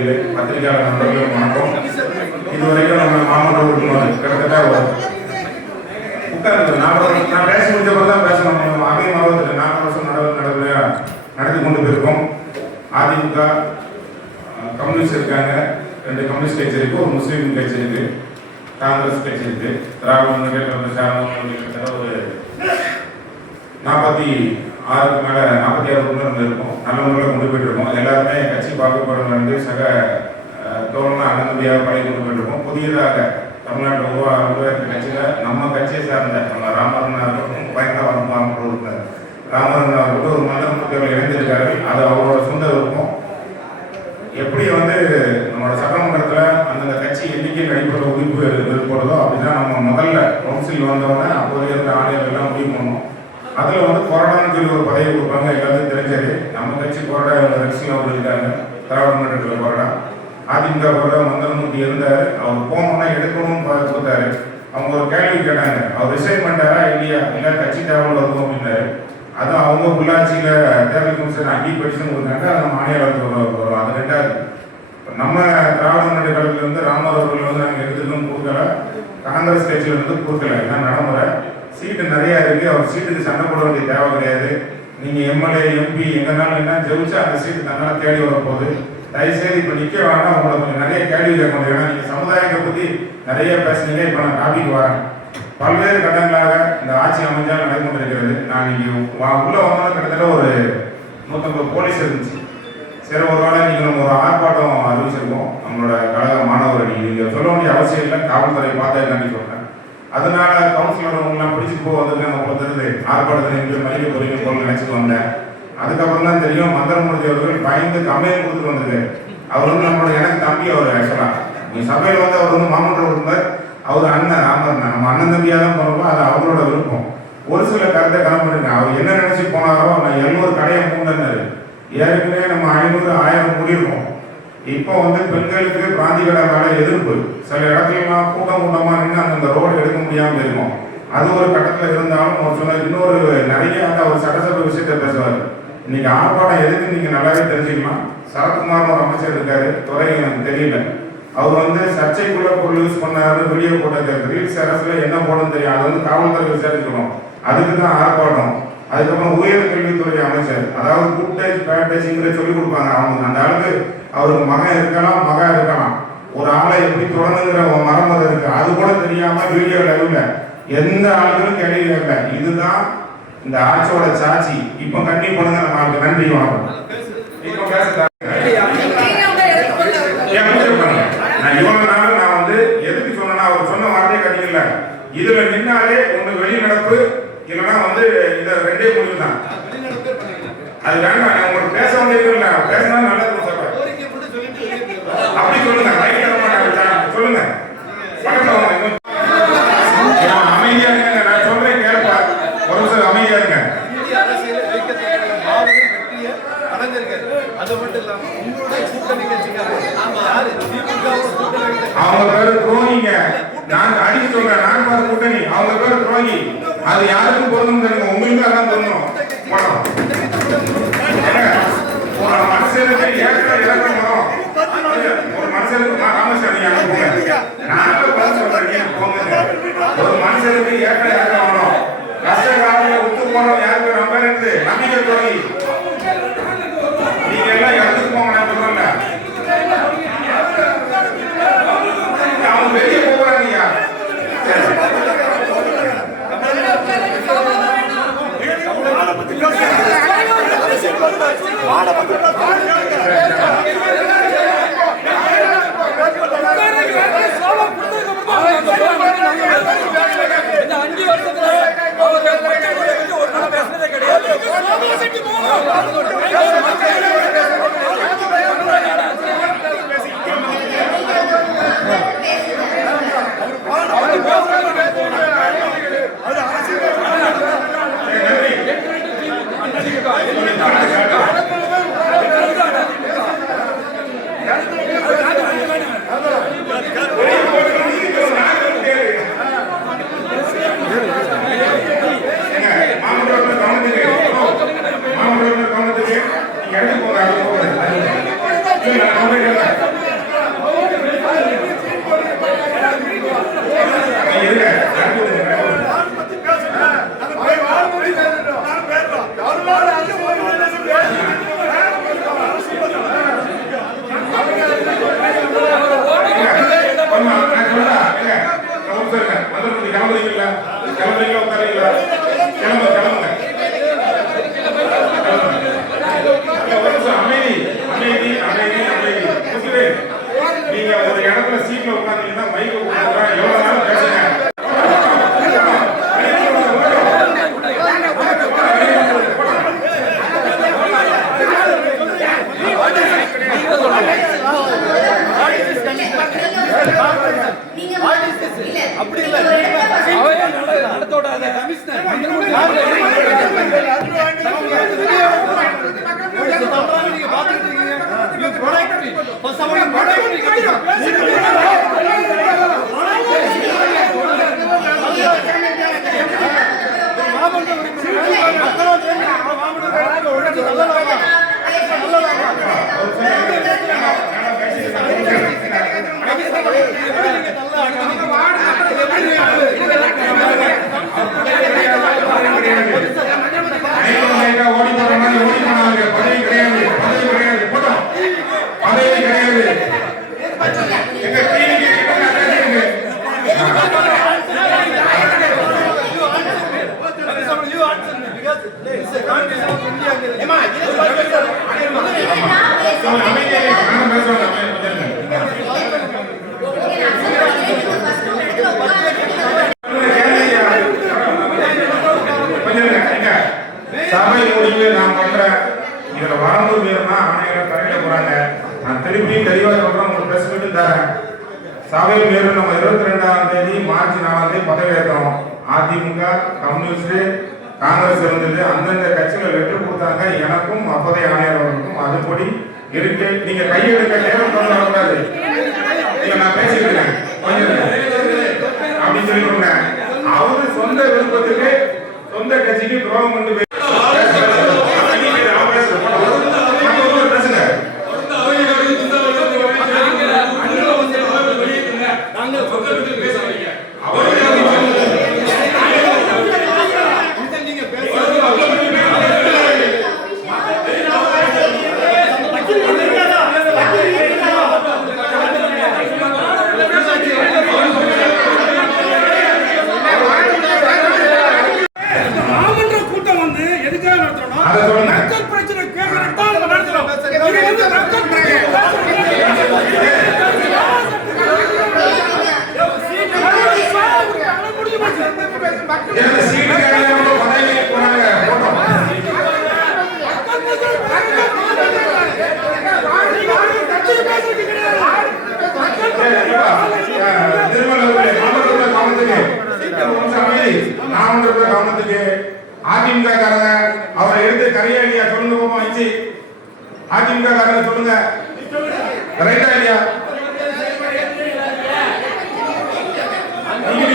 நண்பர்களே, பத்திரிகையாளர் நண்பர்களே வணக்கம். இதுவரைக்கும் நம்ம மாமன்ற உறுப்பினர் கிட்டத்தட்ட நான் பேச முடிஞ்சப்பறம் தான் பேசணும். அவை மாவட்டத்தில் 4 வருஷம் நடத்தி கொண்டு போயிருக்கோம். அதிமுக கம்யூனிஸ்ட் இருக்காங்க, 2 கம்யூனிஸ்ட் கட்சி இருக்கு, ஒரு முஸ்லீம் கட்சி இருக்கு, காங்கிரஸ் கட்சி இருக்கு, திராவிட முன்னேற்ற கழகம் ஒரு 46க்கு மேல 46 உறுப்பினர்கள் இருக்கும். நல்ல முறையில் கொண்டு போயிட்டு இருக்கோம். எல்லாருமே கட்சி பார்க்கப்படும் என்று சக தோழனா அண்ணன்மையாக பழகி கொண்டு போயிட்டு இருக்கோம். புதியதாக தமிழ்நாட்டில் உருவாக்க கட்சியில் நம்ம கட்சியை சார்ந்த நம்ம ராமரன் அவர்களும் பயங்கரமாக உறுப்பினர் ராமரன் அவர்கள் ஒரு மண்டல இணைந்திருக்காரு. அது அவரோட சொந்த விருப்பம். எப்படி நம்மளோட சட்டமன்றத்தில் அந்தந்த கட்சி எண்ணிக்கையின் அடிப்படையில் உறுப்பு ஏற்படுதோ அப்படிதான் நம்ம முதல்ல கவுன்சில் வந்தவொடனே அப்போது இருந்த ஆணையர்கள் எல்லாம் முடிவு பண்ணோம். அதில் கொரோனான்னு சொல்லி ஒரு பதவி கொடுப்பாங்க, எல்லாத்தையும் தெரிஞ்சது. நம்ம கட்சி கொரோனா ரெக்ஸில் அவர் இருக்காங்க, திராவிட முன்னேற்ற கொரோனா. அதிமுக கொரோனா மந்திரமூர்த்தி இருந்தார். அவர் போனோம்னா எடுக்கணும்னு கொடுத்தாரு. அவங்க ஒரு கேள்வி கேட்டாங்க, அவர் ரிசைன் பண்ணிட்டாரா இல்லையா, இல்லை கட்சி தேவையில் வருவோம் அப்படின்னாரு. அதுவும் அவங்க உள்ளாட்சியில் தேர்தல் கமிஷன் அங்கீகரிச்சுன்னு கொடுத்தாங்க. அதை நம்ம ஆணையாளர் வரும். அது 2வது. நம்ம திராவிட முன்னேற்ற கழகத்திலிருந்து ராமர் அவர்கள் நாங்கள் எடுத்துக்கணும்னு கொடுக்கல, காங்கிரஸ் கட்சியிலிருந்து கொடுக்கல. இதுதான் நடைமுறை. சீட்டு நிறையா இருக்கு. அவர் சீட்டுக்கு சண்டை போட வேண்டிய தேவை கிடையாது. நீங்க எம்எல்ஏ எம்பி எங்கனாலும் என்ன ஜெயிச்சா அந்த சீட்டு தன்னால தேடி வரப்போகுது. தயவுசெய்து இப்ப நிக்க வேணா, உங்களை கொஞ்சம் நிறைய கேள்வி கேட்க முடியும். ஏன்னா நீங்க சமுதாயத்தை பத்தி நிறைய பேசுனீங்க. இப்ப நான் டாபிக் வரேன். பல்வேறு கட்டங்களாக இந்த ஆட்சி அமைஞ்சால் நடைபெற்றிருக்கிறது. நான் நீங்க உள்ள வந்தாலும் கிட்டத்தட்ட ஒரு 150 போலீஸ் இருந்துச்சு. சரி, ஒரு வேளை நீங்க நம்ம ஒரு ஆர்ப்பாட்டம் அறிவிச்சிருக்கோம். நம்மளோட கழக மாணவர் நீங்க சொல்ல வேண்டிய அவசியம் இல்லை. காவல்துறை பார்த்தா சொல்றேன். அதனால கவுன்சிலர் பிடிச்சிட்டு போக வந்திருக்காங்க. உங்களுக்கு தெரியுது ஆர்ப்பாட்டத்தில் எங்கே மளிகை பொருள் போல் நினைச்சிட்டு வந்தேன். அதுக்கப்புறம் தான் தெரியும் மந்திரமூர்த்தி அவர்கள் பயந்து கம்மையை கொடுத்துட்டு வந்திருக்காரு. அவர் நம்மளோட எனக்கு தம்பி. அவர் ஆக்சுவலா சபையில் அவர் மாமன்ற உறுப்பினர். அவர் அண்ணன் ராமர். நம்ம அண்ணன் தம்பியாக தான் போனப்போ அது அவங்களோட விருப்பம். ஒரு சில கருத்தை கிளம்பிருங்க. அவர் என்ன நினைச்சு போனாரோ, நான் 700 கடையை மூடினாரு. ஏற்கனவே நம்ம 500 1000 மூடிருக்கோம். இப்போ பெண்களுக்கு பிராந்தி கடை மேல எதிர்ப்பு. சில இடத்துலலாம் கூட்டமா நின்று அந்த ரோடு எடுக்க முடியாமல் இருக்கும். அது ஒரு கட்டத்தில் இருந்தாலும் ஒரு சொன்ன இன்னொரு நிறைய ஒரு சட்டசபை விஷயத்தை பேசுவார். இன்னைக்கு ஆர்ப்பாட்டம் எதுக்கு நீங்க நல்லாவே தெரிஞ்சுக்கலாம். சரத்குமார் ஒரு அமைச்சர் இருக்காரு, துறை எனக்கு தெரியல. அவர் சர்ச்சைக்குள்ள பொருள் யூஸ் பண்ணாரு, வீடியோ போட்டது. ரீல்ஸ் அரசுல என்ன போடணும்னு தெரியும். அது காவல்துறை விசாரிக்கணும். அதுக்கு தான் ஆர்ப்பாட்டம். அதுக்கப்புறம் உயர்கல்வித்துறை அமைச்சர், அதாவது குட் டச் பேட் டச்ங்கிற சொல்லி கொடுப்பாங்க. அவங்க அந்த அளவுக்கு அவருக்கு மகன் இருக்கலாம், மகன் இருக்கலாம். ஒரு ஆளை எப்படி தொடங்குங்கிற மரமது இருக்கு. அது கூட தெரியாம வீடியோ லைவ்ல எந்த ஆளுகளும் கேள்வி கேட்கல. இதுதான் இந்த ஆட்சியோட சாட்சி. இப்ப கண்டிப்பா பண்ணுங்க. நம்ம ஆளுக்கு நன்றி, வணக்கம். இப்ப பேச நான் இவ்வளவு நாள் நான் எதுக்கு சொன்னா, அவர் சொன்ன வார்த்தையை கட்டிக்கல. இதுல நின்னாலே ஒண்ணு வெளிநடப்பு, இல்லைன்னா இத 2 முடிவு தான். அது வேண்டாம். நான் உங்களுக்கு பேச வேண்டியது இல்லை. பேசினா நல்லது சொல்றேன். அப்படி சொல்லுங்க. சொல்லுங்க. அமைதியா இருங்க. நான் சொல்றேன் கேட்பா. ஒரு நிமிஷம் அமைதியா இருங்க. அவங்க பேரு துரோகிங்க. நான் அடிக்க சொல்றேன். நான் பாரு கூட்டணி. அவங்க பேரு துரோகி. அது யாருக்கும் பொருந்தும் தெரியும். உங்களுக்கு அதான் பொருந்தும். ஒரு மனுஷனுக்கு ஏற்ற இறக்கம் வரும். ஒரு மனுஷனுக்கு ராமசாமி அனுப்புங்க. நானும் பதில் சொல்றேன். போங்க. ஒரு மனுஷனுக்கு ஏற்ற இறக்கம் வரும். கஷ்ட காலத்தில் ஒத்து போனோம். யாருக்கு நம்பர் இருந்து நம்பிக்கை துரோகி. நீங்க எல்லாம் இடத்துக்கு போங்க. நான் சொல்றேன். அவங்க வெளியே போகிறாங்க. மாமன்ற கவனத்துக்கு இதுல வரம்பு மீறினா ஆணையர் தரையில போறாங்க. நான் திருப்பி தெளிவா சொல்றேன், உங்களுக்கு பிரஸ் மீட் தரேன். சபையில் மீறி நம்ம 22ஆம் தேதி மார்ச் 4ஆம் தேதி பதவியேற்றோம். அதிமுக, கம்யூனிஸ்ட், காங்கிரஸ் இருந்தது. அந்தந்த கட்சிகள் லெட்டர் கொடுத்தாங்க, எனக்கும் அப்போதைய ஆணையர் அவர்களுக்கும். அதுபடி இருக்கு. நீங்க கையெடுக்க நேரம் கொண்டு வரக்கூடாது. நான் பேசிட்டு இருக்கேன் அப்படின்னு சொல்லி சொன்னேன். அவரு சொந்த விருப்பத்துக்கு சொந்த கட்சிக்கு துரோகம் கொண்டு போய் கவனத்துக்கு அதிமுக காரங்க அவரை எடுத்து கரையாடியா சொல்லுங்க போமா வச்சு அதிமுக காரங்க சொல்லுங்க ரைட்டா இல்லையா நீங்க